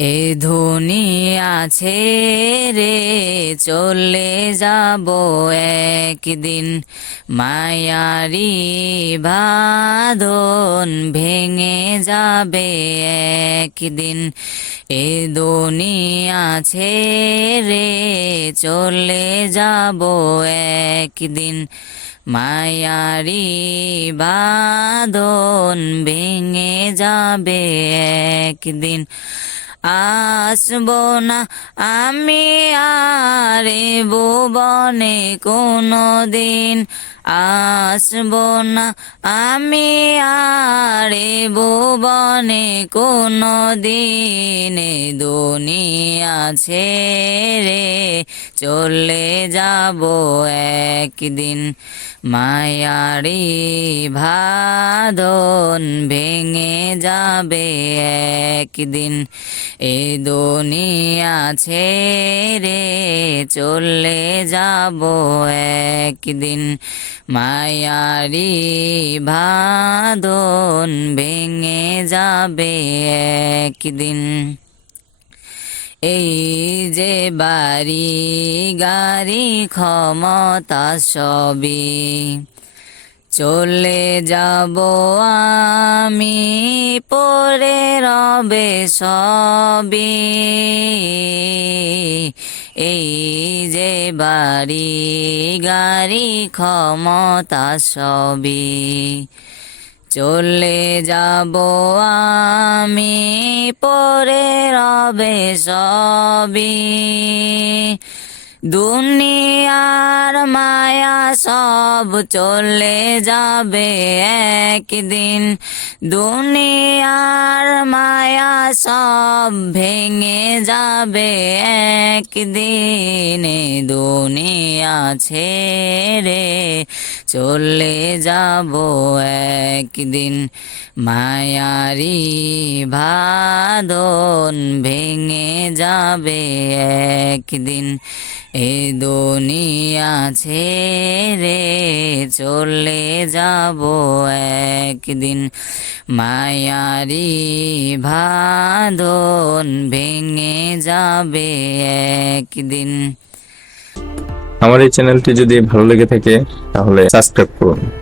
এ দুনিয়া ছেড়ে চলে যাব একদিন, মায়ারি বাঁধন ভেঙে যাবে একদিন। এ দুনিয়া ছেড়ে চলে যাব একদিন, মায়ারি বাঁধন ভেঙে যাবে একদিন। আসবো না আমি আর এ ভুবনে কোনো দিন, আসবো না আমি আর এ ভুবনে কোনো দিন। এ দুনিয়া ছেড়ে চলে যাব একদিন, মায়ারি বাঁধন ভেঙে যাবে একদিন। এ দুনিয়া ছেড়ে চলে যাব একদিন, মায়ারি বাঁধন ভেঙে যাবে একদিন। এই যে বাড়ি গাড়ি ক্ষমতা সবই চলে যাব আমি, পরে রবে সবই। এই যে বাড়ি গাড়ি ক্ষমতা সবই চলে যাব আমি, পরে রবে সবই। দুনিয়ার মায়া সব চলে যাবে একদিন, দুনিয়ার মায়া সব ভেঙে যাবে একদিন। এ দুনিয়া ছেড়ে চলে যাব একদিন, মায়ারি বাঁধন ভেঙে যাবে একদিন। এ দুনিয়া ছেড়ে চলে যাব একদিন, মায়ারি বাঁধন ভেঙে যাবে একদিন। আমার এই চ্যানেলটি যদি ভালো লেগে থাকে তাহলে সাবস্ক্রাইব করুন।